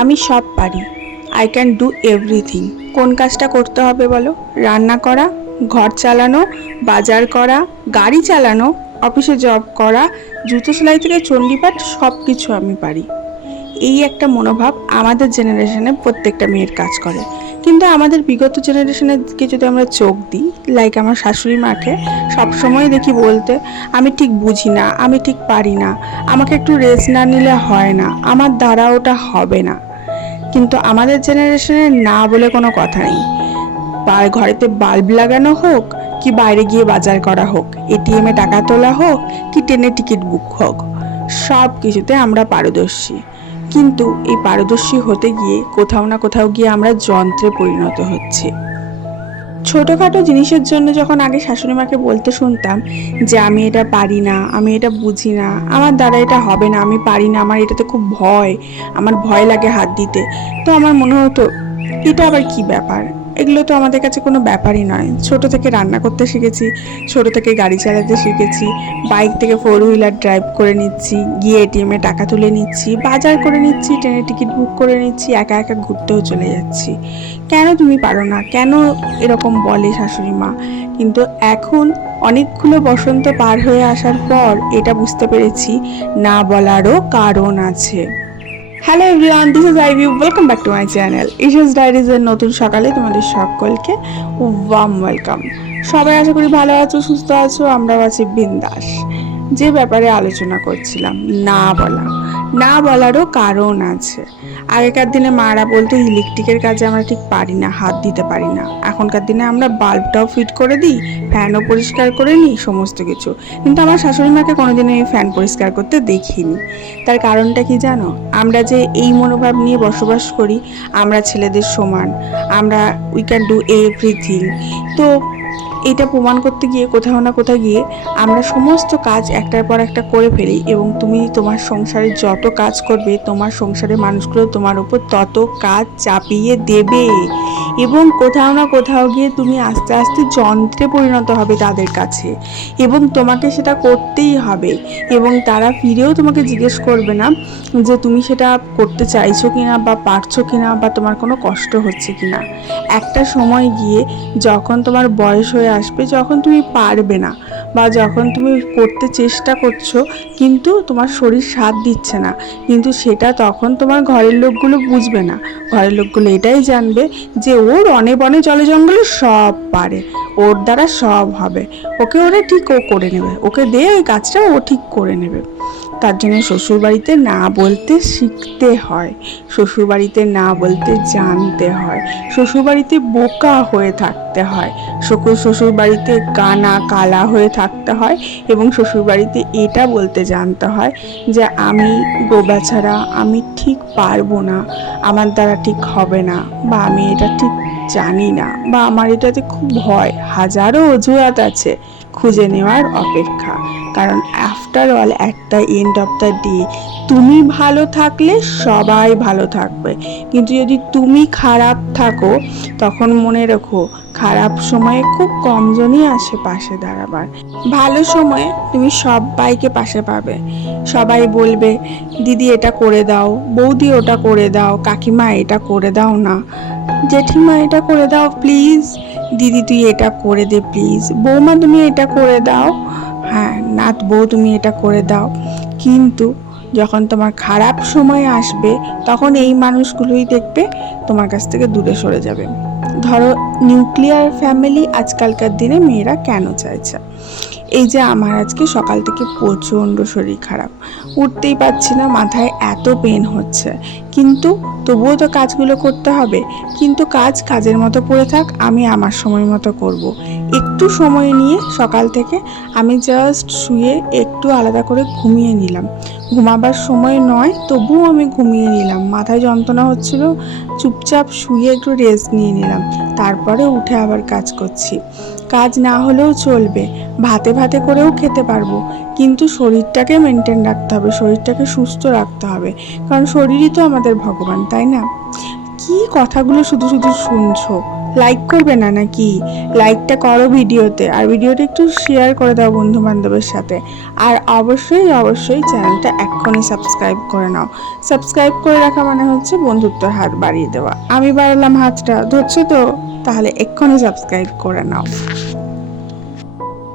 আমি সব পারি। আই ক্যান ডু এভরিথিং কোন কাজটা করতে হবে বলো? রান্না করা, ঘর চালানো, বাজার করা, গাড়ি চালানো, অফিসে জব করা, জুতো সেলাই থেকে চণ্ডীপাঠ সব কিছু আমি পারি। এই একটা মনোভাব আমাদের জেনারেশনে প্রত্যেকটা মেয়ের কাজ করে। কিন্তু আমাদের বিগত জেনারেশনের দিকে যদি আমরা চোখ দিই লাইক আমার শাশুড়ি মাকে, সবসময় দেখি বলতে, আমি ঠিক বুঝি না, আমি ঠিক পারি না, আমাকে একটু রেস্ট না নিলে হয় না, আমার দ্বারা ওটা হবে না। কিন্তু আমাদের জেনারেশনে না বলে কোনো কথা নেই। ঘরেতে বাল্ব লাগানো হোক, কি বাইরে গিয়ে বাজার করা হোক এটিএমে টাকা তোলা হোক, কি ট্রেনে টিকিট বুক হোক সব কিছুতে আমরা পারদর্শী। কিন্তু এই পারদর্শী হতে গিয়ে কোথাও না কোথাও গিয়ে আমরা যন্ত্রে পরিণত হচ্ছে। ছোটোখাটো জিনিসের জন্য যখন আগে শাশুড়ি মাকে বলতে শুনতাম যে, আমি এটা পারি না, আমি এটা বুঝি না, আমার দ্বারা এটা হবে না, আমি পারি না, আমার এটাতে খুব ভয়, আমার ভয় লাগে হাত দিতে। তো আমার মনে হতো, এটা আবার কি ব্যাপার? এগুলো তো আমাদের কাছে কোনো ব্যাপারই নয়। ছোট থেকে রান্না করতে শিখেছি, ছোট থেকে গাড়ি চালাতে শিখেছি, বাইক থেকে ফোর হুইলার ড্রাইভ করে নিচ্ছি, গিয়ে এটিএমে টাকা তুলে নিচ্ছি, বাজার করে নিচ্ছি, ট্রেনের টিকিট বুক করে নিচ্ছি, একা একা ঘুরতেও চলে যাচ্ছি। কেন তুমি পারো না? কেন এরকম বলে শাশুড়ি মা? কিন্তু এখন অনেকগুলো বসন্ত পার হয়ে আসার পর এটা বুঝতে পেরেছি, না বলারও কারণ আছে। Hello everyone this is I view welcome back to my channel Isha's ডায়েরিজের নতুন সকালে তোমাদের সকলকে ওয়াম ওয়েলকাম সবাই আশা করি ভালো আছো, সুস্থ আছো, আমরাও আছি বিন্দাস। যে ব্যাপারে আলোচনা করছিলাম, না বলা। না বলারও কারণ আছে। আগেকার দিনে মারা বলতো ইলেকট্রিকের কাজে আমরা ঠিক পারি না, হাত দিতে পারি না। এখনকার দিনে আমরা বাল্বটাও ফিট করে দিই, ফ্যানও পরিষ্কার করে নিই, সমস্ত কিছু। কিন্তু আমার শাশুড়ি মাকে কোনোদিনও এই ফ্যান পরিষ্কার করতে দেখিনি। তার কারণটা কি জানো? আমরা যে এই মনোভাব নিয়ে বসবাস করি, আমরা ছেলেদের সমান। আমরা উই ক্যান ডু এভরিথিং তো এটা প্রমাণ করতে গিয়ে কোথাও না কোথাও গিয়ে আমরা সমস্ত কাজ একটার পর একটা করে ফেলি এবং তুমি তোমার সংসারে যত কাজ করবে, তোমার সংসারের মানুষগুলো তোমার উপর তত কাজ চাপিয়ে দেবে। এবং কোথাও না কোথাও গিয়ে তুমি আস্তে আস্তে যন্ত্রে পরিণত হবে তাদের কাছে। এবং তোমাকে সেটা করতেই হবে। এবং তারা ফিরেও তোমাকে জিজ্ঞেস করবে না যে তুমি সেটা করতে চাইছো কিনা বা পারছ কিনা বা তোমার কোনো কষ্ট হচ্ছে কিনা। একটা সময় গিয়ে যখন তোমার বয়স হয়ে আসবে যখন তুমি পারবে না বা যখন তুমি করতে চেষ্টা করছ, কিন্তু তোমার শরীর সাথ দিচ্ছে না। কিন্তু সেটা তখন তোমার ঘরের লোকগুলো বুঝবে না। ঘরের লোকগুলো এটাই জানবে যে ওর অনে বনে জলে জঙ্গলে সব পারে, ওর দ্বারা সব হবে। ওকে ওরা ঠিক ও করে নেবে। ওকে দিয়ে ওই কাজটা ও ঠিক করে নেবে। তার জন্য শ্বশুরবাড়িতে না বলতে শিখতে হয়। শ্বশুরবাড়িতে না বলতে জানতে হয়। শ্বশুরবাড়িতে বোকা হয়ে থাকতে হয়। শ্বশুর শ্বশুরবাড়িতে কানা কালা হয়ে থাকতে হয় এবং শ্বশুরবাড়িতে এটা বলতে জানতে হয় যে আমি গোবা ছাড়া আমি ঠিক পারব না, আমার দ্বারা ঠিক হবে না বা আমি এটা ঠিক জানি না বা আমার এটাতে খুব ভয়। হাজারো অজুহাত আছে খুঁজে নেওয়ার অপেক্ষা। কারণ আফটার অল একটা এন্ড অফ দ্য ডে তুমি ভালো থাকলে সবাই ভালো থাকবে। কিন্তু যদি তুমি খারাপ থাকো, তখন মনে রেখো, খারাপ সময়ে খুব কমজনই আসে পাশে দাঁড়াবার। ভালো সময়ে তুমি সবাইকে পাশে পাবে। সবাই বলবে, দিদি, এটা করে দাও, বৌদি, ওটা করে দাও, কাকিমা, এটা করে দাও না। জেঠিমা, এটা করে দাও, প্লিজ। দিদি, তুই এটা করে দে, প্লিজ। বৌমা, তুমি এটা করে দাও। হ্যাঁ নাত বউ, তুমি এটা করে দাও। কিন্তু যখন তোমার খারাপ সময় আসবে, তখন এই মানুষগুলোই দেখবে তোমার কাছ থেকে দূরে সরে যাবে। ধরো নিউক্লিয়ার ফ্যামিলি আজকালকার দিনে মেয়েরা কেন চাইছে? এই যে আমার আজকে সকাল থেকে প্রচণ্ড শরীর খারাপ। উঠতেই পারছি না, মাথায় এত পেন হচ্ছে। কিন্তু তবুও তো কাজগুলো করতে হবে। কিন্তু কাজ কাজের মতো পড়ে থাক, আমি আমার সময় মতো করব। একটু সময় নিয়ে সকাল থেকে আমি জাস্ট শুয়ে একটু আলাদা করে ঘুমিয়ে নিলাম। ঘুমাবার সময় নয়, তবুও আমি ঘুমিয়ে নিলাম। মাথায় যন্ত্রণা হচ্ছিল, চুপচাপ শুয়ে একটু রেস্ট নিয়ে নিলাম। তারপরে উঠে আবার কাজ করছি। কাজ না হলেও চলবে। ভাতে ভাতে করেও খেতে পারব। কিন্তু শরীরটাকে মেনটেন রাখতে হবে, শরীরটাকে সুস্থ রাখতে হবে। কারণ শরীরই তো আমাদের ভগবান, তাই না? কি কথাগুলো শুধু শুধু শুনছো? লাইক করবে না নাকি? লাইকটা করো ভিডিওতে আর ভিডিওটা একটু শেয়ার করে দাও বন্ধু বান্ধবের সাথে। আর অবশ্যই অবশ্যই চ্যানেলটা এক্ষুনি সাবস্ক্রাইব করে নাও। সাবস্ক্রাইব করে রাখা মানে হচ্ছে বন্ধুত্বর হাত বাড়িয়ে দেওয়া। আমি বাড়ালাম হাতটা, ধরছো তো? তাহলে এক্ষুনি সাবস্ক্রাইব করে নাও।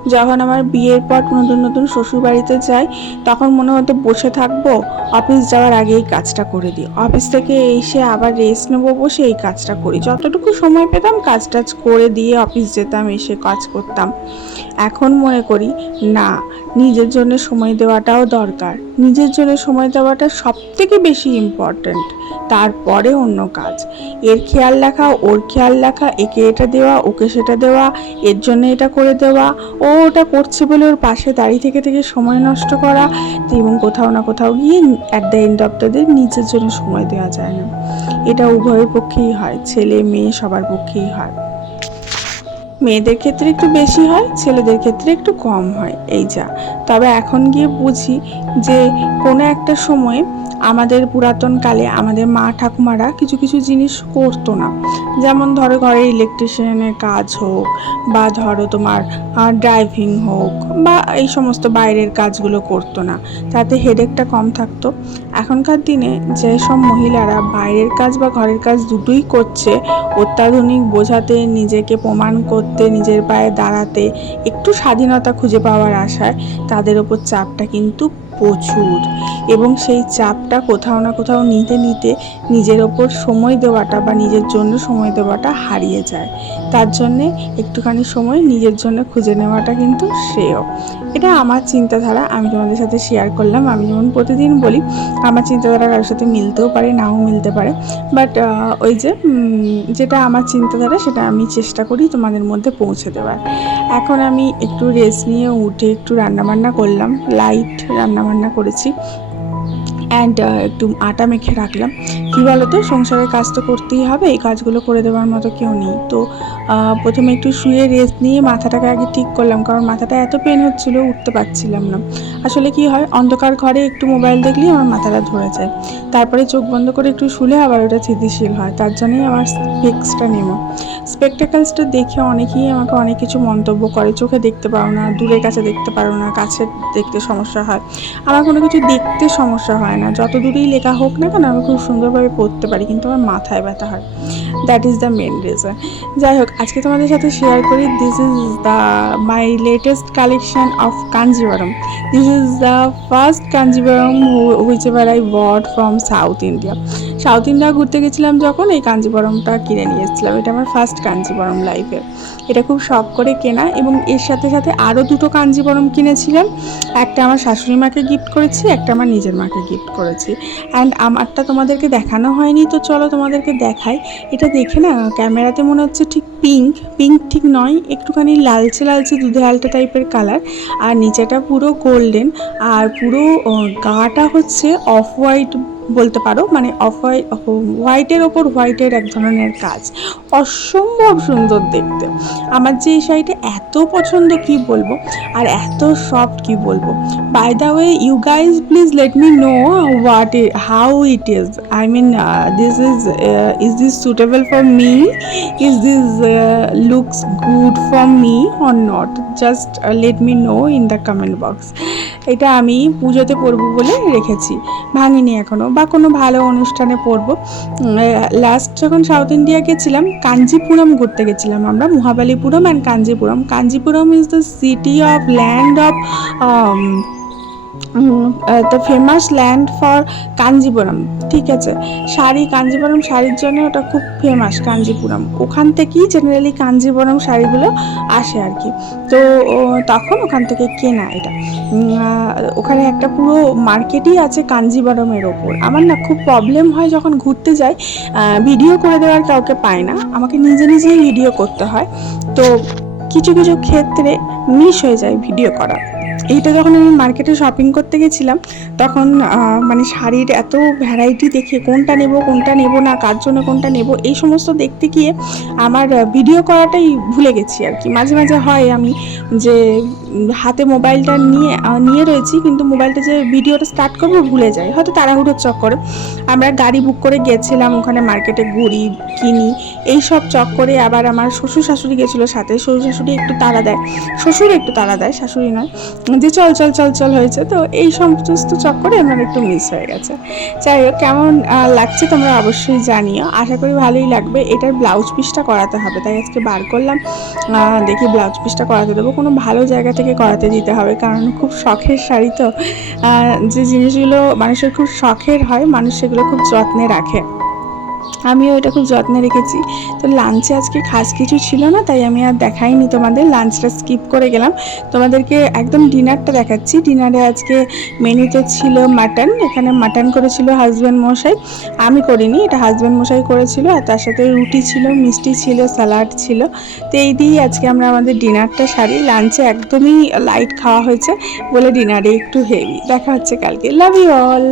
যখন আমার বিয়ের পর নতুন নতুন শ্বশুর বাড়িতে যাই, তখন মনে হতো বসে থাকব, অফিস যাওয়ার আগে এই কাজটা করে দিই। অফিস থেকে এসে আবার রেস্ট নেব বসে এই কাজটা করি। যতটুকু সময় পেতাম কাজ টাজ করে দিয়ে অফিস যেতাম, এসে কাজ করতাম। এখন মনে করি, না, নিজের জন্য সময় দেওয়াটাও দরকার। নিজের জন্য সময় দেওয়াটা সব থেকে বেশি ইম্পর্ট্যান্ট তারপরে অন্য কাজ। এর খেয়াল রাখা, ওর খেয়াল রাখা, একে এটা দেওয়া, ওকে সেটা দেওয়া, এর জন্য এটা করে দেওয়া, ও ওটা করছে বলে ওর পাশে দাঁড়িয়ে থেকে থেকে সময় নষ্ট করা এবং কোথাও না কোথাও গিয়ে at the end of the নিজের জন্য সময় দেওয়া যায় না। এটা উভয়ের পক্ষেই হয়, ছেলে, মেয়ে সবার পক্ষেই হয়। মেয়েদের ক্ষেত্রে একটু বেশি হয়, ছেলেদের ক্ষেত্রে একটু কম হয়। এই যা। তবে এখন গিয়ে বুঝি যে কোনো একটা সময় আমাদের পুরাতন কালে আমাদের মা ঠাকুমারা কিছু কিছু জিনিস করতো না। যেমন ধরো ঘরে ইলেকট্রিশিয়ানের কাজ হোক বা ধরো তোমার ড্রাইভিং হোক বা এই সমস্ত বাইরের কাজগুলো করতো না। তাতে হেডেকটা কম থাকতো। এখনকার দিনে যেসব মহিলারা বাইরের কাজ বা ঘরের কাজ দুটোই করছে, অত্যাধুনিক বোঝাতে নিজেকে প্রমাণ করতে নিজের পায়ে দাঁড়াতে একটু স্বাধীনতা খুঁজে পাওয়ার আশায় তাদের ওপর চাপটা কিন্তু প্রচুর এবং সেই চাপটা কোথাও না কোথাও নিতে নিতে নিজের ওপর সময় দেওয়াটা বা নিজের জন্য সময় দেওয়াটা হারিয়ে যায়। তার জন্যে একটুখানি সময় নিজের জন্য খুঁজে নেওয়াটা কিন্তু শ্রেয়। এটা আমার চিন্তাধারা, আমি তোমাদের সাথে শেয়ার করলাম। আমি যেমন প্রতিদিন বলি, আমার চিন্তাধারা কারোর সাথে মিলতেও পারে, নাও মিলতে পারে। বাট ওই যে যেটা আমার চিন্তাধারা, সেটা আমি চেষ্টা করি তোমাদের মধ্যে পৌঁছে দেওয়ার। এখন আমি একটু রেস্ট নিয়ে উঠে একটু রান্নাবান্না করলাম। লাইট রান্নাবান্না করেছি। অ্যান্ড একটু আটা মেখে রাখলাম। কী বলো তো সংসারের কাজ তো করতেই হবে, এই কাজগুলো করে দেওয়ার মতো কেউ নেই। তো প্রথমে একটু শুয়ে রেস্ট নিয়ে মাথাটাকে আগে ঠিক করলাম, কারণ মাথাটা এত পেন হচ্ছিল, উঠতে পারছিলাম না। আসলে কি হয়, অন্ধকার ঘরে একটু মোবাইল দেখলেই আমার মাথাটা ধরে যায়। তারপরে চোখ বন্ধ করে একটু শুলে আবার ওটা স্থিতিশীল হয়, তার জন্যই আমার স্পেক্সটা নেমো স্পেকটেকালসটা দেখে অনেকেই আমাকে অনেক কিছু মন্তব্য করে, চোখে দেখতে পারো না, দূরের কাছে দেখতে পারো না, কাছে দেখতে সমস্যা হয়। আমার কোনো কিছু দেখতে সমস্যা হয় না। যত দূরেই লেখা হোক না কেন, আমি খুব সুন্দরভাবে পড়তে পারি, কিন্তু আমার মাথায় ব্যথা হয়। That is the main reason যাই হোক আজকে তোমাদের সাথে শেয়ার করি this is the my latest collection of Kanjivaram this is the first Kanjivaram which ever I bought from South India South India ঘুরতে গেছিলাম যখন, এই কাঞ্জিবরমটা কিনে নিয়ে এসেছিলাম। এটা আমার ফার্স্ট কাঞ্জিবরম লাইফে এটা খুব শখ করে কেনা এবং এর সাথে সাথে আরও দুটো কাঞ্জিবরম কিনেছিলাম। একটা আমার শাশুড়ি মাকে গিফট করেছি, একটা আমার নিজের মাকে গিফট করেছি। অ্যান্ড আমারটা তোমাদেরকে দেখানো হয়নি, তো চলো তোমাদেরকে দেখাই। এটা দেখে না, ক্যামেরাতে মনে হচ্ছে ঠিক পিঙ্ক পিঙ্ক ঠিক নয়, একটুখানি লালচে লালচে দুধে আলটা টাইপের কালার আর নিচেটা পুরো গোল্ডেন আর পুরো গাটা হচ্ছে অফ হোয়াইট বলতে পারো মানে অফ হোয়াইট হোয়াইটের ওপর হোয়াইটের এক ধরনের কাজ। অসম্ভব সুন্দর দেখতে। আমার যে এই শাড়িটা এত পছন্দ, কি বলব? আর এত সফট, কি বলব? By the way you guys please let me know what how it is I mean this is is this suitable for me is this looks good for me or not just let me know in the comment box এটা আমি পুজোতে পরবো বলে রেখেছি। ভাঙিনি এখনও বা কোনো ভালো অনুষ্ঠানে পড়ব। লাস্ট যখন সাউথ ইন্ডিয়া গেছিলাম কাঞ্জিপুরম ঘুরতে গেছিলাম আমরা Mahabalipuram and Kanchipuram Kanchipuram is the city of land of the famous land for Kanchipuram ঠিক আছে? শাড়ি কাঞ্জিপুরম শাড়ির জন্য ওটা খুব ফেমাস কাঞ্জিপুরম ওখান থেকেই জেনারেলি কাঞ্জিপুরম শাড়িগুলো আসে আর কি। তো তখন ওখান থেকে কেনা এটা। ওখানে একটা পুরো মার্কেটই আছে কাঞ্জিবরমের ওপর। আমার না খুব প্রবলেম হয় যখন ঘুরতে যাই ভিডিও করে দেওয়ার কাউকে পাই না। আমাকে নিজে নিজেই ভিডিও করতে হয়। তো, কিছু কিছু ক্ষেত্রে মিস হয়ে যায় ভিডিও করা। এইটা যখন আমি মার্কেটে শপিং করতে গেছিলাম, তখন মানে শাড়ির এত ভ্যারাইটি দেখে কোনটা নেব কোনটা নেব না, কার জন্য কোনটা নেব, এই সমস্ত দেখতে গিয়ে আমার ভিডিও করাটাই ভুলে গেছি আর কি। মাঝে মাঝে হয় আমি যে হাতে মোবাইলটা নিয়ে নিয়ে রয়েছি, কিন্তু মোবাইলটা যে ভিডিওটা স্টার্ট করব ভুলে যাই। হয়তো তাড়াহুড়োর চক্করে। আমরা গাড়ি বুক করে গেছিলাম, ওখানে মার্কেটে ঘুরি কিনি এই সব চক্করে আবার আমার শ্বশুর শাশুড়ি গেছিল সাথে। শ্বশুর শাশুড়ি একটু তাড়া দেয়। শ্বশুর একটু তাড়া দেয়, শাশুড়ি নয়। যে চল চল চল চল হয়েছে, তো এই সমস্ত চক্করে আমার একটু মিস হয়ে গেছে। যাই হোক, কেমন লাগছে তোমরা অবশ্যই জানিও। আশা করি ভালোই লাগবে। এটার ব্লাউজ পিসটা করাতে হবে, তাই আজকে বার করলাম। দেখি ব্লাউজ পিসটা করাতে দেবো। কোনো ভালো জায়গা থেকে করাতে দিতে হবে, কারণ খুব শখের শাড়ি তো। যে জিনিসগুলো মানুষের খুব শখের হয়, মানুষ সেগুলো খুব যত্নে রাখে। আমিও এটা খুব যত্নে রেখেছি। তো লাঞ্চে আজকে খাস কিছু ছিল না, তাই আমি আর দেখাইনি তোমাদের। লাঞ্চটা স্কিপ করে গেলাম। তোমাদেরকে একদম ডিনারটা দেখাচ্ছি। ডিনারে আজকে মেনুতে ছিল মাটন এখানে মাটন করেছিল হাজব্যান্ড মশাই। আমি করিনি, এটা হাজব্যান্ড মশাই করেছিল। আর তার সাথে রুটি ছিল, মিষ্টি ছিল স্যালাড ছিল। তো এই দিয়েই আজকে আমরা আমাদের ডিনারটা সারি। লাঞ্চে একদমই লাইট খাওয়া হয়েছে বলে ডিনারে একটু হেভি দেখা হচ্ছে কালকে। Love you all